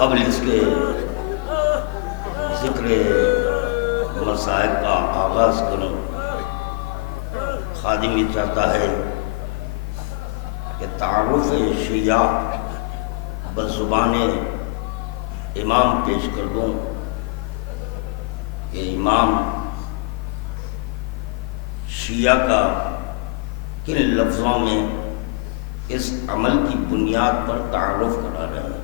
قبل اس کے ذکر مسائل کا آغاز کروں، خادم یہ چاہتا ہے کہ تعارف شیعہ بزبان امام پیش کر دوں کہ امام شیعہ کا کن لفظوں میں اس عمل کی بنیاد پر تعارف کرا رہے ہیں۔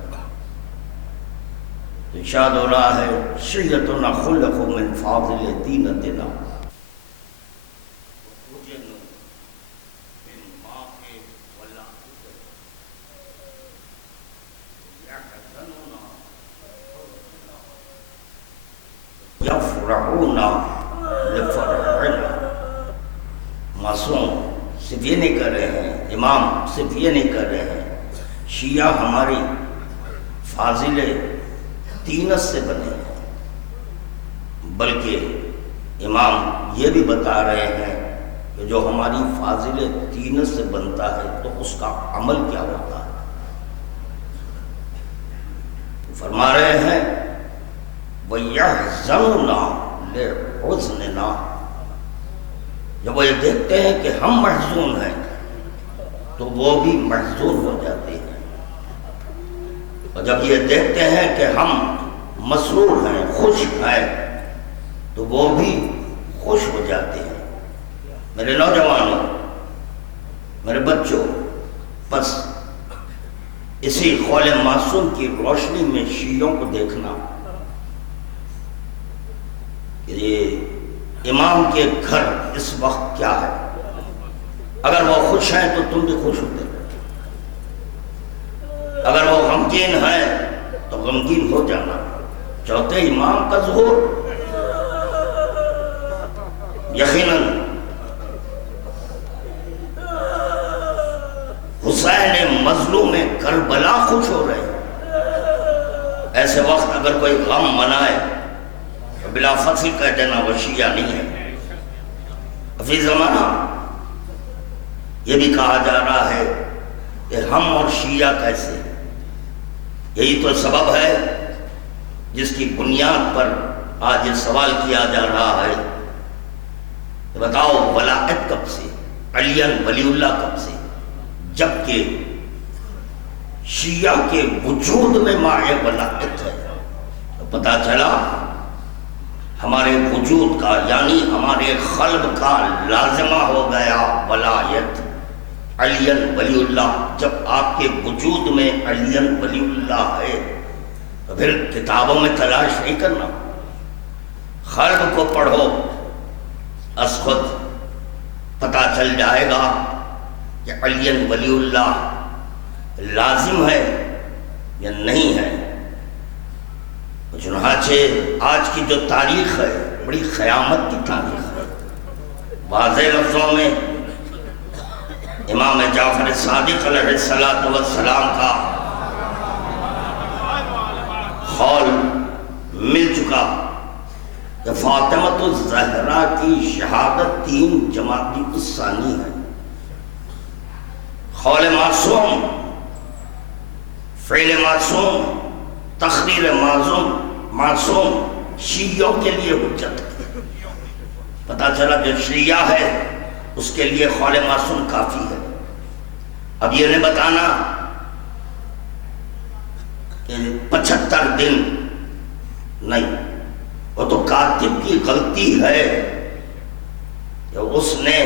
ارشاد ہو رہا ہے شیعتنا خلق من فاضل دینتنا، یفرحون لفرحنا۔ معصوم صرف یہ نہیں کر رہے ہیں، امام صرف یہ نہیں کر رہے ہیں، شیعہ ہماری فاضل تینت سے بنے ہیں، بلکہ امام یہ بھی بتا رہے ہیں کہ جو ہماری فاضل تینت سے بنتا ہے تو اس کا عمل کیا ہوتا ہے۔ فرما رہے ہیں وَيَحْزَنُونَا لِحُزْنِنَا، جب وہ یہ دیکھتے ہیں کہ ہم محزون ہیں تو وہ بھی محزون ہو جاتے ہیں، اور جب یہ دیکھتے ہیں کہ ہم مسرور ہیں، خوش ہیں، تو وہ بھی خوش ہو جاتے ہیں۔ میرے نوجوانوں، میرے بچوں، بس اسی قول معصوم کی روشنی میں شیعوں کو دیکھنا کہ یہ امام کے گھر اس وقت کیا ہے۔ اگر وہ خوش ہیں تو تم بھی خوش ہوتے ہیں، اگر وہ غمگین ہیں تو غمگین ہو جانا۔ چوتھے امام کا ظہور یقیناً حسین مظلوم کربلا خوش ہو رہے ہیں۔ ایسے وقت اگر کوئی غم منائے تو بلا فصل کہہ دینا وہ شیعہ نہیں ہے۔ فی زمانہ یہ بھی کہا جا رہا ہے کہ ہم اور شیعہ کیسے، یہی تو سبب ہے جس کی بنیاد پر آج یہ سوال کیا جا رہا ہے کہ بتاؤ ولایت کب سے، علی ولی اللہ کب سے، جبکہ شیعہ کے وجود میں ماہ ولایت ہے۔ تو پتہ چلا ہمارے وجود کا یعنی ہمارے قلب کا لازمہ ہو گیا ولایت، علی ولی اللہ۔ جب آپ کے وجود میں علی ولی اللہ ہے تو پھر کتابوں میں تلاش نہیں کرنا، قلب کو پڑھو، از خود پتہ چل جائے گا کہ علی ولی اللہ لازم ہے یا نہیں ہے۔ چنانچہ آج کی جو تاریخ ہے بڑی قیامت کی تاریخ ہے۔ واضح لفظوں میں امام جعفر صادق علیہ السلام کا قول مل چکا کہ فاطمۃ الزہرا کی شہادت 3 جمادی الثانی ہے۔ قول معصوم، فعل معصوم، تقریر معصوم شیعوں کے لیے حجت ہے۔ پتہ چلا جو شیعہ ہے اس کے لیے قول معصوم کافی ہے۔ اب یہ نہیں بتانا کہ 75 دن نہیں، وہ تو کاتب کی غلطی ہے کہ اس نے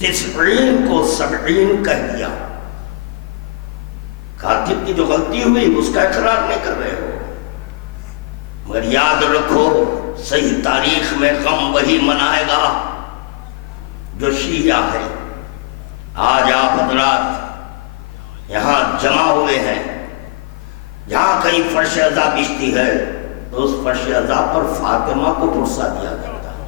90 کو 70 کہہ دیا۔ کاتب کی جو غلطی ہوئی اس کا اقرار نہیں کر رہے ہو، مگر یاد رکھو صحیح تاریخ میں غم وہی منائے گا جو شیعہ ہے۔ آج آپ حضرات یہاں جمع ہوئے ہیں، جہاں کہیں فرش عزا بچتی ہے تو اس فرش عزا پر فاطمہ کو پرسا دیا جاتا ہے۔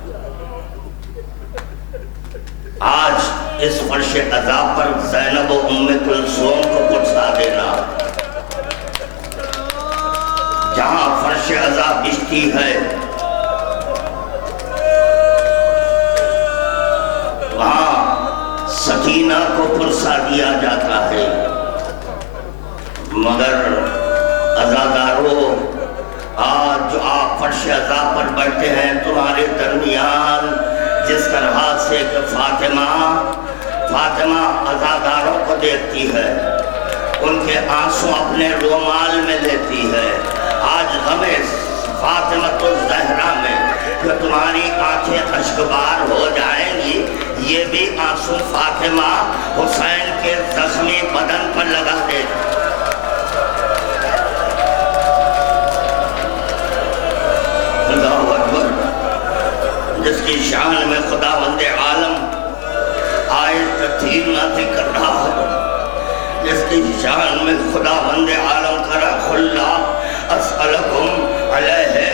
آج اس فرش عزا پر زینب و ام کلثوم کو پرسا دینا۔ جہاں فرش عزا بچتی ہے وہاں سکینہ کو پرسا دیا جاتا ہے، مگر عزادار پڑھو، آج جو آپ فرش عزا پر بیٹھے ہیں تمہارے درمیان جس طرح سے کہ فاطمہ عزاداروں کو دیکھتی ہے، ان کے آنسو اپنے رومال میں لیتی ہے، آج ہمیں فاطمۃ الزہرا میں جو تمہاری آنکھیں اشکبار ہو جائیں گی، یہ بھی آنسو فاطمہ حسین کے زخمی بدن پر لگا دے گی۔ اللہ اکبر، جس کی شان میں خداوند عالم آیت ترتیب نازل کر رہا ہے، جس کی شان میں خداوند عالم کرا خلا اسألکم علیہ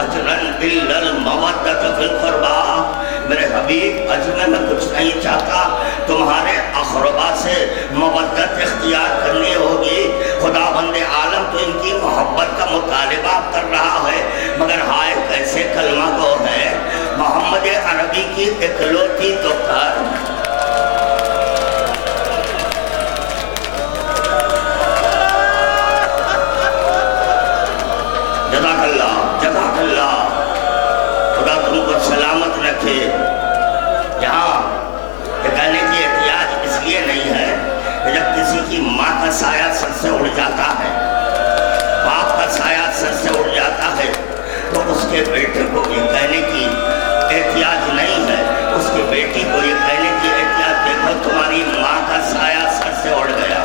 اجرا الا المودۃ فی القربى، میرے حبیب اجر میں کچھ نہیں چاہتا، تمہارے اقربا سے مودت اختیار کرنی ہوگی۔ خداوند عالم تو ان کی محبت کا مطالبہ کر رہا ہے، مگر ہائے کیسے کلمہ گو ہے، محمد عربی کی اکلوتی دختر، جزاک اللہ جزاک اللہ، خدا تم کو سلامت رکھے۔ یہاں یہ کہنے کی احتیاج اس لیے نہیں ہے کہ جب کسی کی ماں کا سایہ سر سے اڑ جاتا ہے، باپ کا سایہ سر سے اڑ جاتا ہے، تو اس کے بیٹے کو یہ کہنے کی احتیاج نہیں ہے، اس کی بیٹی کو یہ کہنے کی احتیاج، دیکھو تمہاری ماں کا سایہ سر سے اڑ گیا،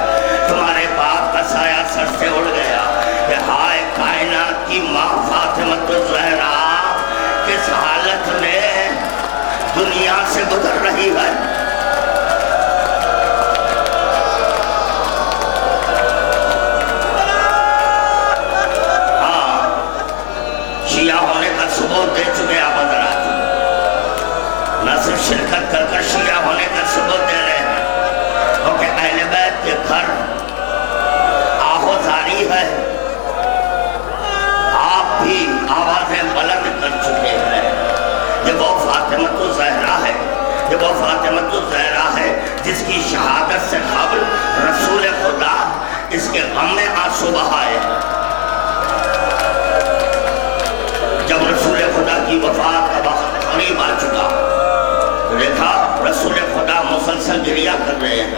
تمہارے باپ کا سایہ سر سے اڑ گیا، کہ ہائے کائنات کی ماں فاطمۃ الزہرا کس حالت میں دنیا سے گزر رہی ہے۔ ہاں، شیعہ ہونے کا ثبوت دے چکے آپ حضرات، نہ صرف شرکت کر کر شیعہ ہونے کا ثبوت دے رہے ہیں، کیونکہ اہل بیت کے گھر آہوزاری ہے، آپ بھی آوازیں بلند کر چکے ہیں۔ یہ وہ فاطمۃ الزہرا ہے، یہ وہ فاطمۃ الزہرا ہے جس کی شہادت سے قبل رسول خدا اس کے غم میں آنسو بہائے۔ جب رسول خدا کی وفات کا وقت قریب آ چکا، تو دیکھا رسول خدا مسلسل گریہ کر رہے ہیں،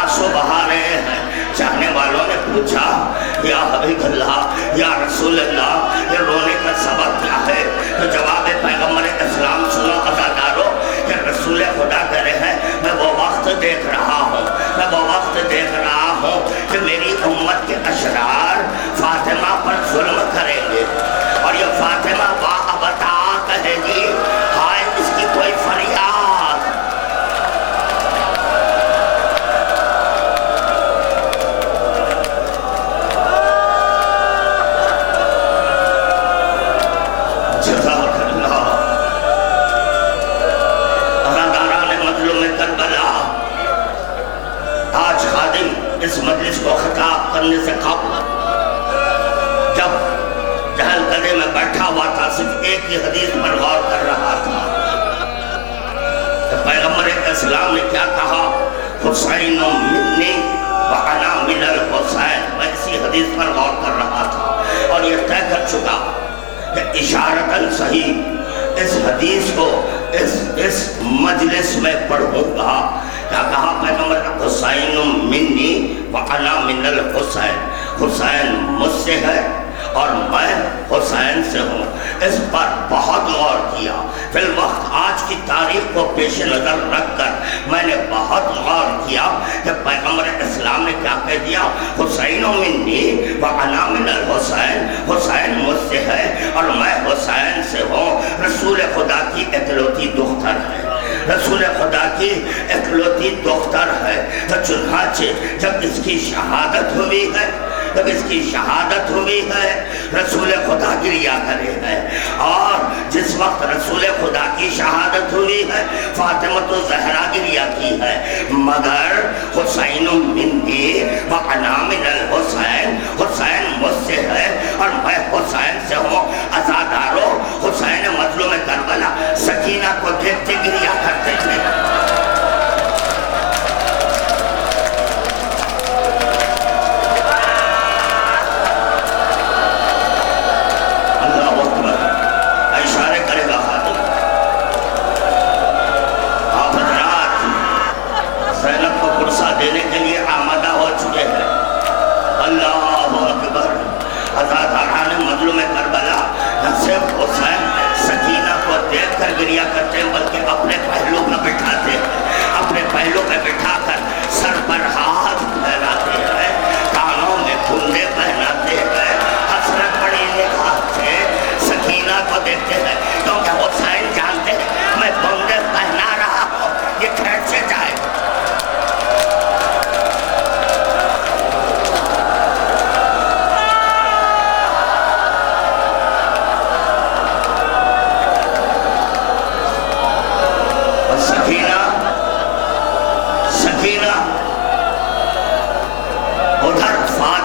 آنسو بہا رہے ہیں۔ چاہنے والوں نے پوچھا، یا حبیب اللہ، یا رسول اللہ، یہ رونے کا سبب کیا ہے؟ تو جواب پیغمبر اسلام سنو عزادارو، کہ رسول خدا کہہ رہے ہیں میں وہ وقت دیکھ رہا ہوں، میں وہ وقت دیکھ رہا ہوں کہ میری امت کے اشرار فاطمہ پر ظلم کریں گے، اور یہ فاطمہ باابتا کہے گی، ہائے اس کی کوئی فریاد۔ جزاک اللہ۔ عزاداران مظلوم کربلا، آج خادم اس مجلس کو خطاب کرنے سے قبل جب جہل گدے میں بیٹھا ہوا تھا، صرف ایک ہی حدیث پر غور کر رہا تھا کہ پیغمبر اسلام نے کیا کہا، حسین منی وانا من الحسین، میں اسی حدیث پر غور کر رہا تھا اور یہ طے کر چکا کہ اشارتاً صحیح اس حدیث کو اس مجلس میں پڑھوں گا۔ کیا کہا پیغمبر، حسین منی وانا من الحسین، حسین مجھ سے ہے اور میں حسین سے ہوں۔ اس پر بہت غور کیا، فی الوقت آج کی تاریخ کو پیش نظر رکھ کر میں نے بہت غور کیا کہ پیغمبر اسلام نے کیا کہہ دیا، حسین منی وانا من الحسین، حسین مجھ سے ہے اور میں حسین سے ہوں۔ رسول خدا کی اکلوتی دختر ہے، رسول خدا کی اکلوتی دختر ہے، تو چنانچہ جب اس کی شہادت ہوئی ہے، جب اس کی شہادت ہوئی ہے، رسول خدا گریہ کرے ہیں، اور جس وقت رسول خدا کی شہادت ہوئی ہے فاطمۃ الزہرا گریہ کی ہے، مگر حسین منی وانا من الحسین، حسین مجھ سے ہے اور میں حسین سے ہوں۔ عزادارو، حسین مظلوم کربلا سکینہ کو دیکھتے گریہ کرتے تھے۔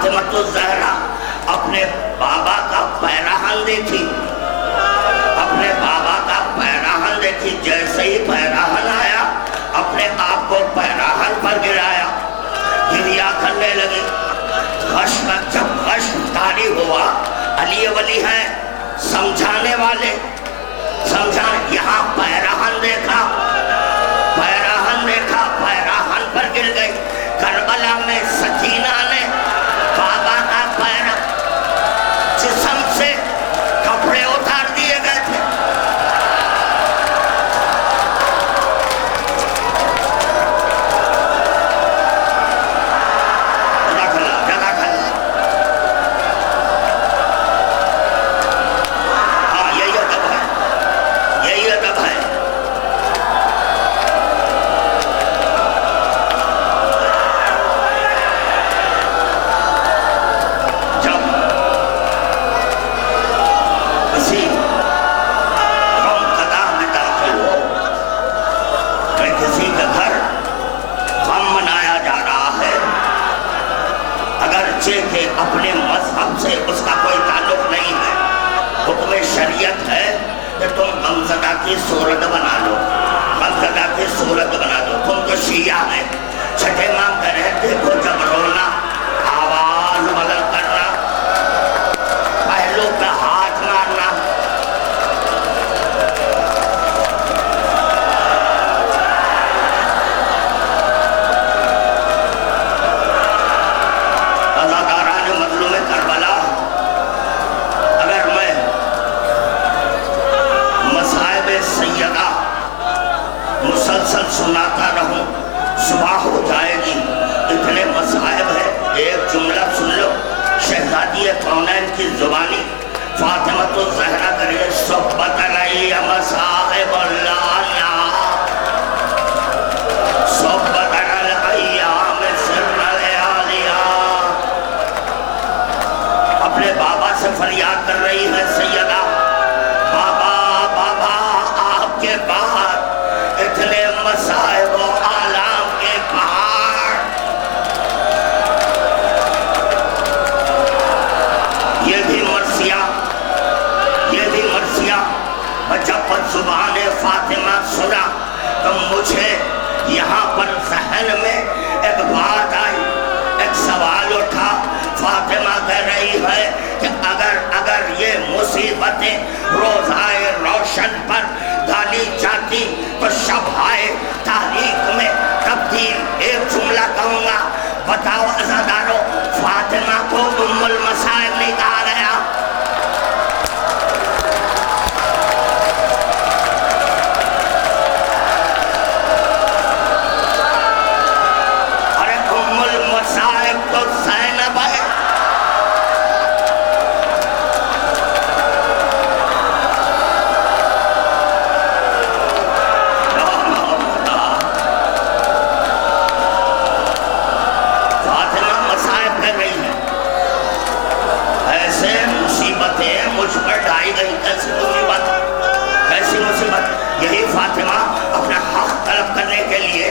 فاطمہ الزہرا اپنے بابا کا پیراہن دیکھی، اپنے بابا کا پیراہن دیکھی، جیسے ہی پیراہن آیا اپنے آپ کو پیراہن پر گرایا، گریا کرنے لگی۔ جب غشم طاری ہوا، علی ولی ہے سمجھانے والے، یہاں پیراہن دیکھا، پیراہن پر گر گئی۔ کربلا میں سکینہ نے بابا کا جسم سے کپڑے اتار دیے گئے تھے۔ اپنے مذہب سے اس کا کوئی تعلق نہیں ہے، حکم شریعت ہے کہ تم غمزدہ کی صورت بنا لو، غمزدہ کی صورت بنا دو۔ تم تو شیعہ ہے، چھٹے ماں کرے دیکھو جب رونا آواز بدل کرنا، پہلو پہ ہاتھ مارنا۔ مسلسل سناتا رہوں صبح ہو جائے گی، اتنے مصائب ہیں۔ ایک جملہ سن لو، شہزادی کونین کی زبانی فاطمہ الزہرا کرے صحبت علی مصائب اللہ، صحبت علی ایام سر لیالیا۔ اپنے بابا سے فریاد کر رہی ہے سیدہ، بابا بابا آپ کے بعد اتنے مصائب و آلام کے پہاڑ، یہ بھی مرثیہ۔ جب زبان فاطمہ سنا تو مجھے یہاں پر ذہن میں ایک بات آئی، ایک سوال اٹھا۔ فاطمہ کہہ رہی ہے کہ اگر یہ مصیبتیں روزائے روشن پر ڈالی جاتی تو شب آئے تاریخ میں تبدیل۔ ایک جملہ کہوں گا، بتاؤ عزادارو، فاطمہ کو ام المصائب نہیں کہا گیا؟ ارے ام المصائب تو زینب ہے۔ کیسی مصیبت؟ یہی فاطمہ اپنا حق طلب کرنے کے لیے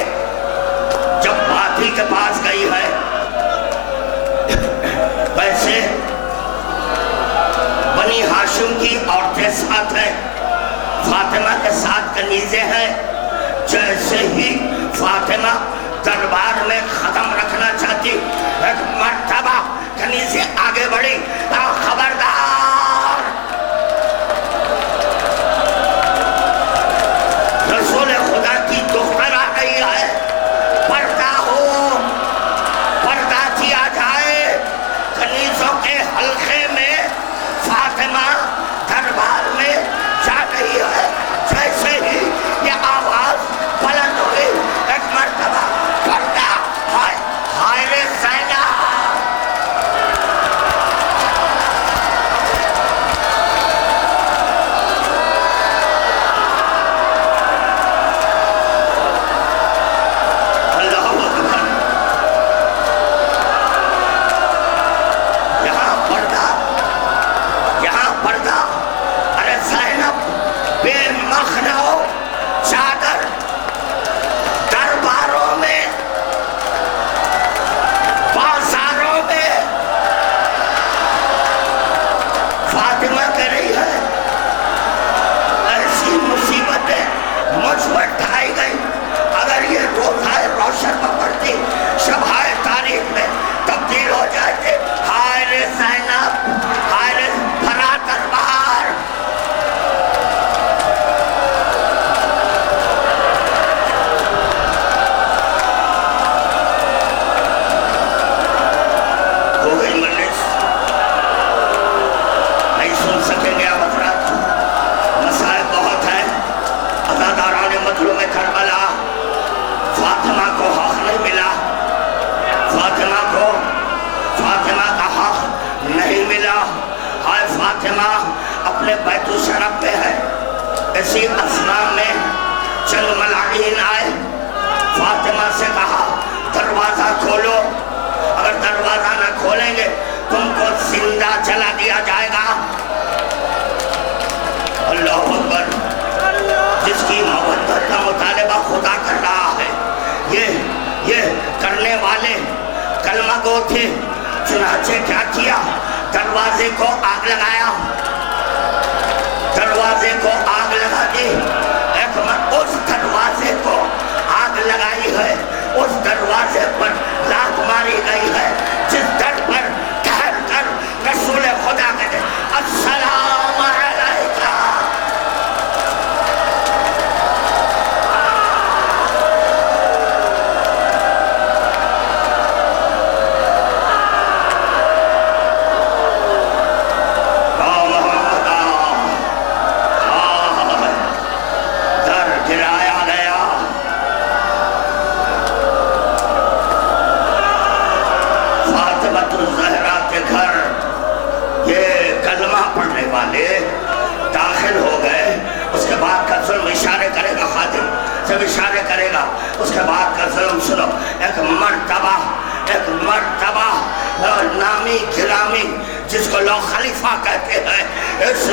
جب باقی کے پاس گئی ہے، ویسے بنی ہاشم کی عورتیں ساتھ ہیں، فاطمہ کے ساتھ کنیزیں ہیں۔ جیسے ہی فاطمہ دربار میں ختم رکھنا چاہتی، ایک مرتبہ کنیزیں آگے بڑھی، خبردار، رسول خدا کی دختر آ گئی ہے، پردہ ہو، پردہ کیا جائے۔ کنیزوں کے حلقے میں فاطمہ دربار میں جا رہی ہے۔ جیسے ہی یہ آواز بلند ہوئی، ایک مرتبہ پردہ، ہائے ہائے رے زینب، فاطمہ اپنے بیت الشرف پہ ہے. اسی اثنا میں چند ملائین آئے، فاطمہ سے کہا دروازہ کھولو، اگر دروازہ نہ کھولیں گے تم کو زندہ جلا دیا جائے گا. اللہ اکبر. جس کی مودت کا مطالبہ خدا کر رہا ہے، یہ کرنے والے کلمہ گو تھے. چنانچہ کیا کیا؟ دروازے کو آگ لگایا، دروازے کو آگ لگا دی. اس دروازے کو آگ لگائی ہے، اس دروازے پر لات ماری گئی ہے جس در پر ٹھہر کر رسول خدا کہتے السلام علیکہ. داخل ہو گئے. اس کے بعد کا ظلم اشارے کرے گا، خادم سب اشارے کرے گا. اس کے بعد کا ظلم سنو. ایک مرتبہ نامی گرامی جس کو لوگ خلیفہ کہتے ہیں، اس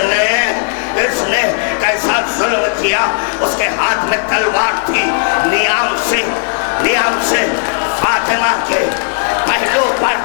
نے کیسا ظلم کیا. اس کے ہاتھ میں تلوار تھی، نیام سے فاطمہ کے پہلو پر